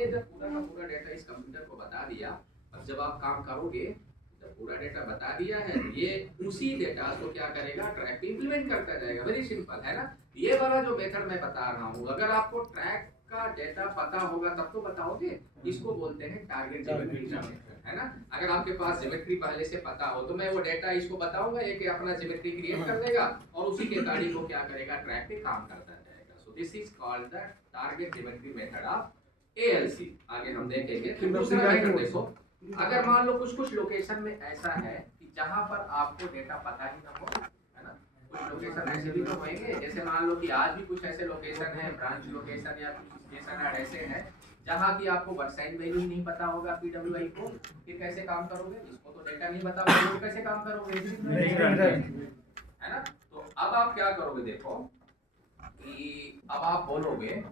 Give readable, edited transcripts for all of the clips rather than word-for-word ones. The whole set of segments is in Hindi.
आपने जब पूरा का पूरा डेटा इस कंप्यूटर को बता दिया, अब जब आप काम करोगे, जब पूरा डेटा बता दिया है, ये उसी डेटा को क्या करेगा, ट्रैक पे इंप्लीमेंट करता जाएगा। वेरी सिंपल है ना। ये वाला जो मेथड मैं बता रहा हूँ, अगर आपको ट्रैक का डेटा पता होगा तब तो बताओगे। इसको बोलते हैं टारगेट ज्योमेट्री का मेथड, है ना। अगर आपके पास ज्योमेट्री पहले से पता हो तो मैं वो डेटा इसको बताऊंगा, एक अपना ज्योमेट्री क्रिएट कर देगा और उसी के अकॉर्डिंग को क्या करेगा, ट्रैक पे काम करता जाएगा। So this is called the target geometry method of ALC. आगे हम देखेंगे। फिर दूसरा मेथड देखो, अगर मान लो कुछ कुछ लोकेशन में ऐसा है कि जहां पर आपको डेटा पता ही ना हो, है ना। कुछ लोकेशन ऐसे भी तो होंगे, जैसे मान लो कि आज भी कुछ ऐसे लोकेशन है, ब्रांच लोकेशन या कुछ स्टेशन ऐसे हैं जहां की आपको वर्साइन वैल्यू ही नहीं पता होगा पीडब्ल्यूआई को। फिर कैसे काम करोगे, इसको तो डेटा नहीं पता होगा, तो कैसे काम करोगे, है ना। तो अब आप क्या करोगे, देखो कि अब आप बोलोगे,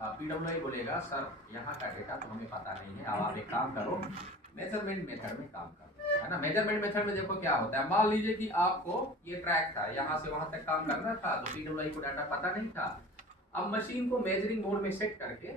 पीडब्ल्यूआई बोलेगा सर यहाँ का डेटा तो हमें पता नहीं है, अब आप एक काम करो, मेजरमेंट मेथड में काम करो, है ना। मेजरमेंट मेथड में देखो क्या होता है, मान लीजिए कि आपको ये ट्रैक था, यहाँ से वहां तक काम करना था, तो पीडब्ल्यूआई को डाटा पता नहीं था। अब मशीन को मेजरिंग मोड में सेट करके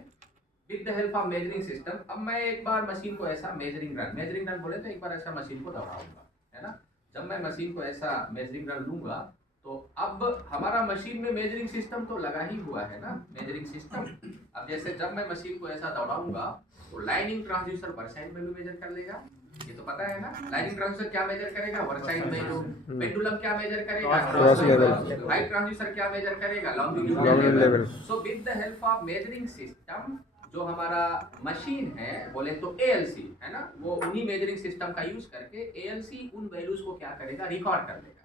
with the help of measuring system, अब मैं एक बार मशीन को ऐसा मेजरिंग रन बोले तो एक बार ऐसा मशीन को दौड़ाऊंगा, है ना। जब मैं मशीन को ऐसा मेजरिंग रन लूंगा तो अब हमारा मशीन में मेजरिंग सिस्टम तो लगा ही हुआ है ना, मेजरिंग सिस्टम। अब जैसे जब मैं मशीन को ऐसा दौड़ाऊंगा तो lining transducer percent value major कर लेगा, ये तो पता है ना। लाइनिंग ट्रांसड्यूसर क्या मेजर करेगा, वर्साइन वैल्यू। पेंडुलम क्या मेजर करेगा, क्रॉस लेवल। हाइट ट्रांसड्यूसर क्या मेजर करेगा, longitudinal level. So with the help of measuring system, जो हमारा मशीन है बोले तो एएलसी, है ना, वो उन्हीं मेजरिंग सिस्टम का यूज करके एएलसी उन वैल्यूज को क्या करेगा, रिकॉर्ड कर लेगा।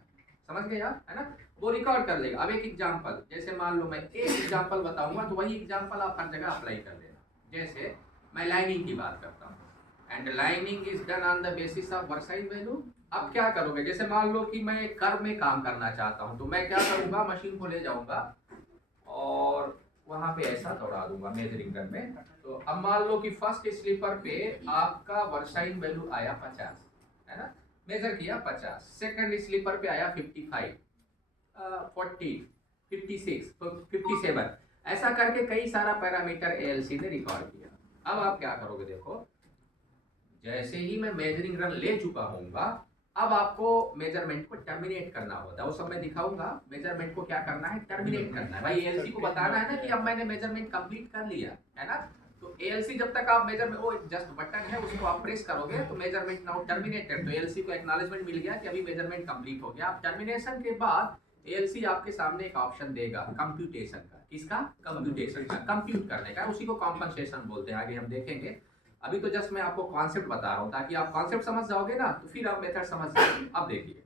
समझ गए आप, है ना। वो रिकॉर्ड कर लेगा। अब एक एग्जांपल, जैसे मान लो मैं एक एग्जांपल बताऊंगा तो वही एग्जांपल आप हर जगह अप्लाई कर देना। जैसे मैं लाइनिंग की बात करता हूँ, and lining is done on the basis of versine value. अब क्या करोगे, जैसे मान लो कि मैं कर्व में काम करना चाहता हूँ, तो मैं क्या करूंगा, मशीन को ले जाऊंगा और वहां पे ऐसा दौड़ा दूंगा मेजरिंग गन में। तो अब मान लो कि फर्स्ट स्लीपर पे आपका वर्साइन वैल्यू आया 50, है ना, मेजर किया 50। सेकंड स्लीपर पे आया 55, 40, 56, 57। ऐसा करके कई सारा पैरामीटर एएलसी ने रिकॉर्ड किया। अब आप क्या करोगे, देखो जैसे ही मैं मेजरिंग रन ले चुका हूँगा, अब आपको मेजरमेंट को टर्मिनेट करना होता है। वो सब मैं दिखाऊंगा, मेजरमेंट को क्या करना है, टर्मिनेट करना है। भाई एएलसी को बताना है ना कि अब मैंने मेजरमेंट कंप्लीट कर लिया, है ना। तो एएलसी जब तक आप मेजरमेंट, वो जस्ट बटन है उसको आप प्रेस करोगे तो मेजरमेंट नाउ टर्मिनेटेड, तो एएलसी को एक्नॉलेजमेंट मिल गया कि अभी मेजरमेंट कंप्लीट हो गया। अब टर्मिनेशन के बाद एएलसी आपके सामने एक ऑप्शन देगा कंप्यूटेशन का। किसका, कंप्यूटेशन का, कंप्यूट करने का, उसी को कॉम्पनसेशन बोलते हैं, आगे हम देखेंगे। अभी तो जस्ट मैं आपको कॉन्सेप्ट बता रहा हूँ ताकि आप कॉन्सेप्ट समझ जाओगे ना तो फिर आप मेथड समझ जाओगे। अब देखिए,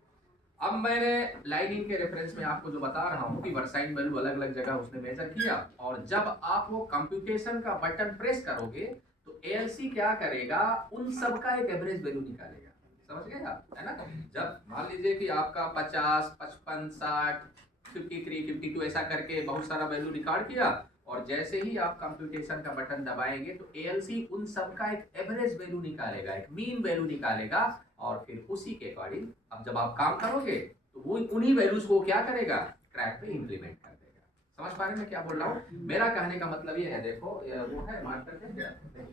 अब मैंने लाइनिंग के रेफरेंस में आपको जो बता रहा हूँ कि वर्साइन वैल्यू अलग अलग जगह उसने मेजर किया, और जब आप वो कंप्यूटेशन का बटन प्रेस करोगे तो एएलसी क्या करेगा, उन सब का एक एवरेज वैल्यू निकालेगा। समझ गए आप, है ना। जब मान लीजिए कि आपका 50, 55, 60, 53, 52 ऐसा करके बहुत सारा वैल्यू रिकॉर्ड किया, और जैसे ही आप कंप्यूटेशन का बटन दबाएंगे तो एएलसी उन सब का एक एवरेज वैल्यू निकालेगा, एक मीन वैल्यू निकालेगा, और फिर उसी के अकॉर्डिंग अब जब आप काम करोगे तो वो उन्हीं वैल्यूज को क्या करेगा, ट्रैक पे इंप्लीमेंट कर देगा। समझ पा रहे हैं मैं क्या बोल रहा हूँ। मेरा कहने का मतलब ये है, देखो वो है मार्कर है क्या,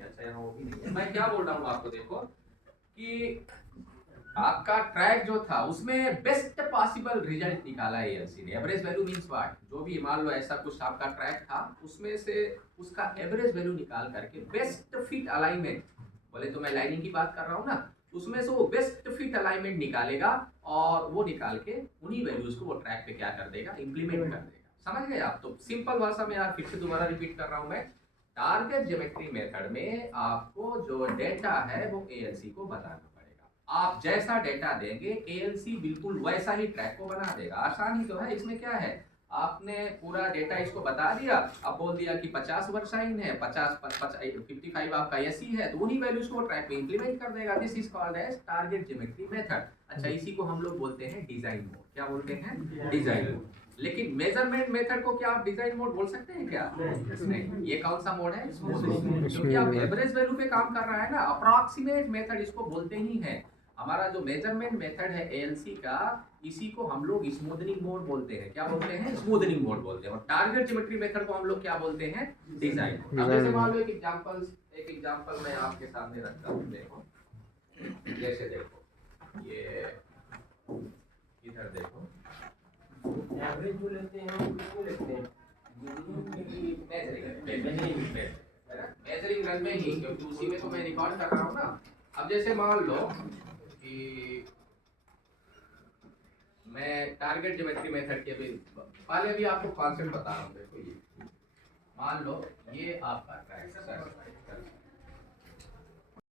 अच्छा यहाँ वो भी नहीं है। मैं क्या बोल रहा हूँ आपको, देखो कि आपका ट्रैक जो था उसमें बेस्ट पॉसिबल रिजल्ट निकाला है एएलसी ने। एवरेज वैल्यू मींस व्हाट, जो भी मान लो ऐसा कुछ आपका ट्रैक था उसमें से उसका एवरेज वैल्यू निकाल करके बेस्ट फिट अलाइनमेंट, बोले तो मैं लाइनिंग की बात कर रहा हूँ ना, उसमें से वो बेस्ट फिट अलाइनमेंट निकालेगा, और वो निकाल के उन्हीं वैल्यूज को वो ट्रैक पे क्या कर देगा, इंप्लीमेंट कर देगा। समझ गए आप। तो सिंपल भाषा में यार फिर से दोबारा रिपीट कर रहा हूँ मैं, टारगेट ज्योमेट्री मेथड में आपको जो डेटा है वो एएलसी को बताना, आप जैसा डेटा देंगे एएलसी बिल्कुल वैसा ही ट्रैक को बना देगा। आसानी तो है, इसमें क्या है, आपने पूरा डेटा इसको बता दिया, अब बोल दिया कि 50 वर्साइन है, 55 आपका एसी है, तो उन्हीं वैल्यूज को ट्रैक पे इंप्लीमेंट कर देगा। This is called as target geometry method. अच्छा, इसी को हम लोग बोलते हैं डिजाइन मोड। क्या बोलते हैं, डिजाइन मोड। लेकिन मेजरमेंट मेथड को क्या आप डिजाइन मोड बोल सकते हैं क्या, नहीं। ये कौन सा मोड है, स्मूथ मोड, क्योंकि आप एवरेज वैल्यू पे काम कर रहा है ना, अप्रॉक्सीमेट मेथड इसको बोलते ही है। हमारा जो मेजरमेंट मेथड है एएलसी का, इसी को हम लोग स्मूथनिंग मोड बोलते हैं। क्या बोलते हैं? स्मूथनिंग मोड बोलते हैं। और टारगेट ज्योमेट्री मेथड को हम लोग क्या बोलते हैं? Design mode. अब जैसे मान लो एक एग्जांपल मैं आपके सामने रखता हूँ, देखो जैसे देखो ये इधर देखो, एवरेज जो लेते हैं वो किसको लेते हैं? मेजरिंग रन में ही, क्योंकि उसी में तो मैं रिकॉर्ड कर रहा हूँ ना। अब जैसे मान लो कि मैं टारगेट ज्योमेट्री मेथड के भी पहले भी आपको कॉन्सेप्ट बता रहा हूँ। देखो ये मान लो ये आपका ट्रायंगल